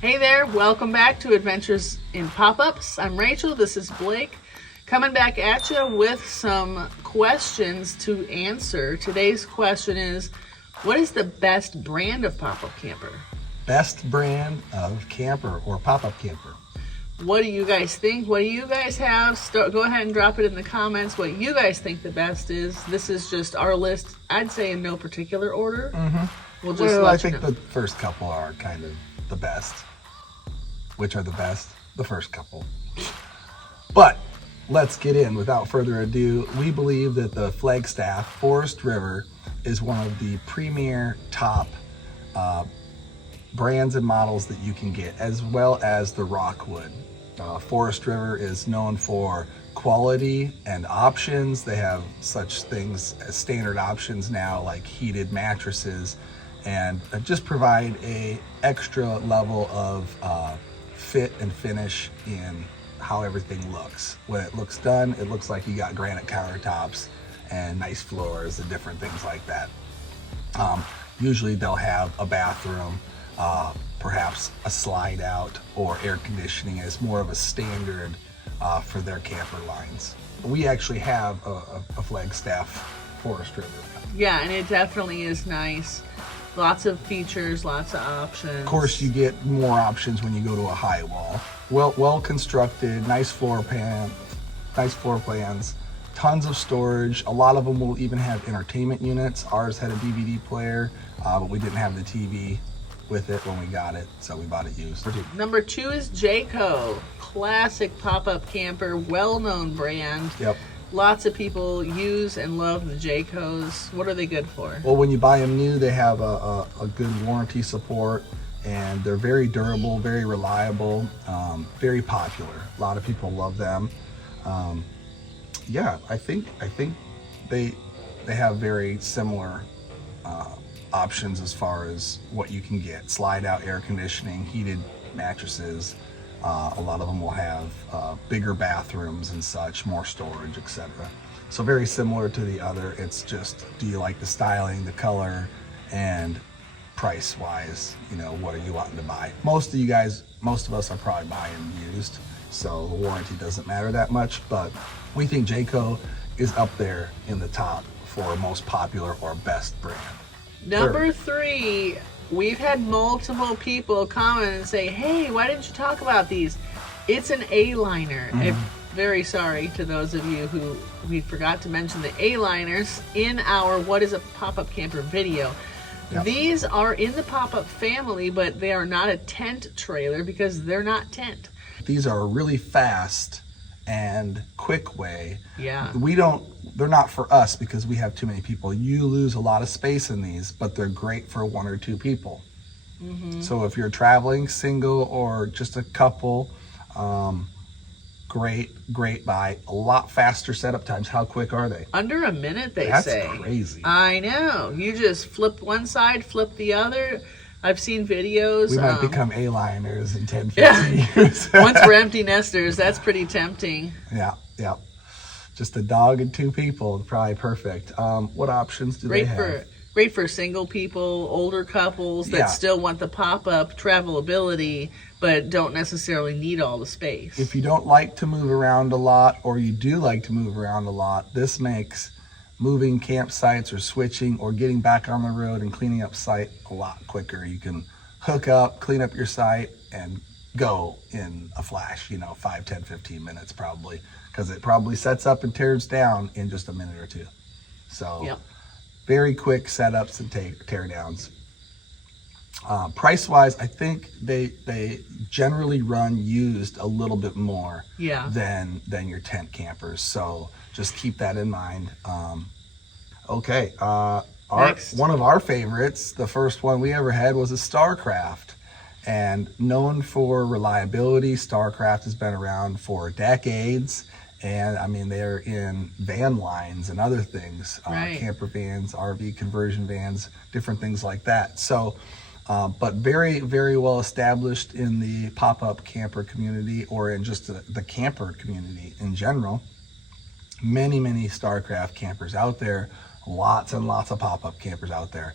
Hey there, welcome back to Adventures in Pop-Ups. I'm Rachel, this is Blake, coming back at you with some questions to answer. Today's question is, what is the best brand of pop-up camper? Best brand of camper or pop-up camper. What do you guys think? What do you guys have? Go ahead and drop it in the comments what you guys think the best is. This is just our list, I'd say in no particular order. We'll just Well, let I you think know. the first couple are kind of the best. Which are the best? The first couple. But let's get in. Without further ado, we believe that the Flagstaff Forest River is one of the premier top brands and models that you can get, as well as the Rockwood. Forest River is known for quality and options. They have such things as standard options now, like heated mattresses, and just provide a extra level of fit and finish in how everything looks. When it looks done, it looks like you got granite countertops and nice floors and different things like that. Usually they'll have a bathroom, perhaps a slide out, or air conditioning as more of a standard for their camper lines. We actually have a Flagstaff Forest River. Yeah, and it definitely is nice. Lots of features, lots of options. Of course, you get more options when you go to a high wall. Well constructed, nice floor plans, tons of storage. A lot of them will even have entertainment units. Ours had a DVD player, but we didn't have the TV with it when we got it, so we bought it used. Number 2 is Jayco. Classic pop-up camper, well-known brand. Yep. Lots of people use and love the Jaycos. What are they good for? Well, when you buy them new, they have a good warranty support, and they're very durable, very reliable, very popular. A lot of people love them. Yeah, I think they have very similar options as far as what you can get. Slide out air conditioning, heated mattresses. A lot of them will have bigger bathrooms and such, more storage, etc. So very similar to the other. It's just, do you like the styling, the color, and price wise, what are you wanting to buy? Most of us are probably buying used, so the warranty doesn't matter that much, but we think Jayco is up there in the top for most popular or best brand. Number 3, we've had multiple people comment and say, hey, why didn't you talk about these? It's an A-liner. I'm very sorry to those of you who we forgot to mention the A-liners in our What is a Pop-Up Camper video. Yep. These are in the pop-up family, but they are not a tent trailer because they're not tent. These are a really fast and quick way. Yeah. They're not for us because we have too many people. You lose a lot of space in these, but they're great for 1 or 2 people. So if you're traveling single or just a couple, great buy. A lot faster setup times. How quick are they? Under a minute, they say. That's crazy. I know. You just flip one side, flip the other. I've seen videos. We might become A-liners in 10, 15 years. Once we're empty nesters, that's pretty tempting. Yeah. Just a dog and 2 people, probably perfect. What options do they have? Great for single people, older couples that still want the pop-up travelability, but don't necessarily need all the space. If you don't like to move around a lot, or you do like to move around a lot, this makes moving campsites or switching or getting back on the road and cleaning up site a lot quicker. You can hook up, clean up your site, and go in a flash, 5, 10, 15 minutes probably, because it probably sets up and tears down in just a minute or 2. So very quick setups and tear downs. Price wise, I think they generally run used a little bit more than your tent campers. So just keep that in mind. Okay. One of our favorites, the first one we ever had, was a Starcraft. And known for reliability, Starcraft has been around for decades. And I mean, they're in van lines and other things, camper vans, RV conversion vans, different things like that. So, but very, very well established in the pop-up camper community, or in just the camper community in general. Many Starcraft campers out there, lots and lots of pop-up campers out there.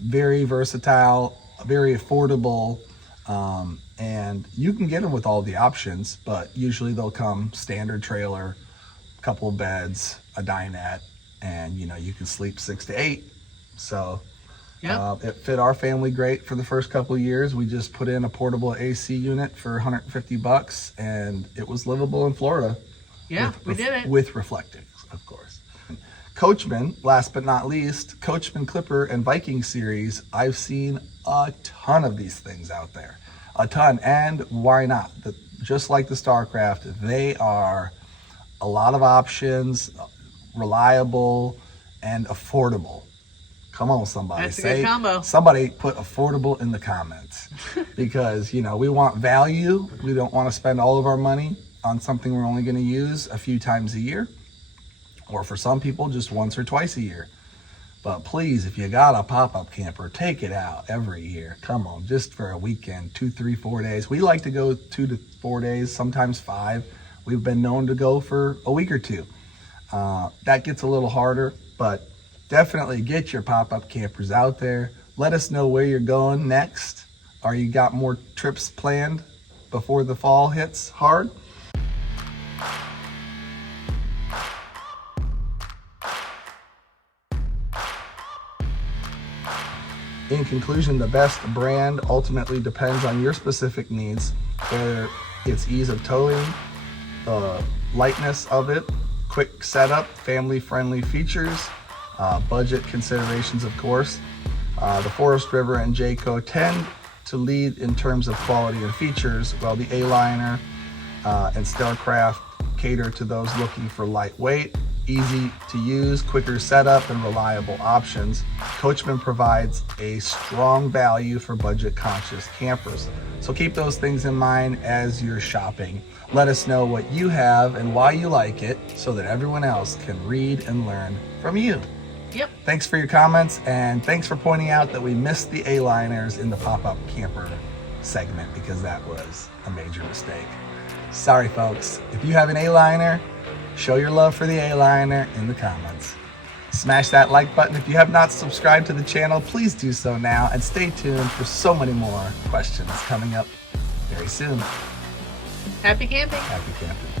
Very versatile, very affordable, And you can get them with all the options, but usually they'll come standard trailer, couple of beds, a dinette, and you can sleep 6 to 8. So it fit our family great for the first couple of years. We just put in a portable AC unit for $150, and it was livable in Florida. Yeah, we did it. With reflectings, of course. Coachman, last but not least, Coachman Clipper and Viking series. I've seen a ton of these things out there. A ton. And why not? Just like the Starcraft, they are a lot of options, reliable, and affordable. Come on, somebody. That's a good combo. Somebody put affordable in the comments. Because, we want value. We don't want to spend all of our money on something we're only going to use a few times a year. Or for some people, just once or twice a year. But please, if you got a pop-up camper, take it out every year. Come on, just for a weekend, 2, 3, 4 days. We like to go 2 to 4 days, sometimes 5. We've been known to go for a week or 2. That gets a little harder, but definitely get your pop-up campers out there. Let us know where you're going next. Or you got more trips planned before the fall hits hard? In conclusion, the best brand ultimately depends on your specific needs, whether it's ease of towing, the lightness of it, quick setup, family-friendly features, budget considerations, of course. The Forest River and Jayco tend to lead in terms of quality and features, while the Aliner and Starcraft cater to those looking for lightweight, easy to use, quicker setup, and reliable options. Coachman provides a strong value for budget conscious campers. So keep those things in mind as you're shopping. Let us know what you have and why you like it so that everyone else can read and learn from you. Yep. Thanks for your comments, and thanks for pointing out that we missed the A-liners in the pop-up camper segment, because that was a major mistake. Sorry, folks. If you have an A-liner, show your love for the A-liner in the comments. Smash that like button. If you have not subscribed to the channel, please do so now, and stay tuned for so many more questions coming up very soon. Happy camping. Happy camping.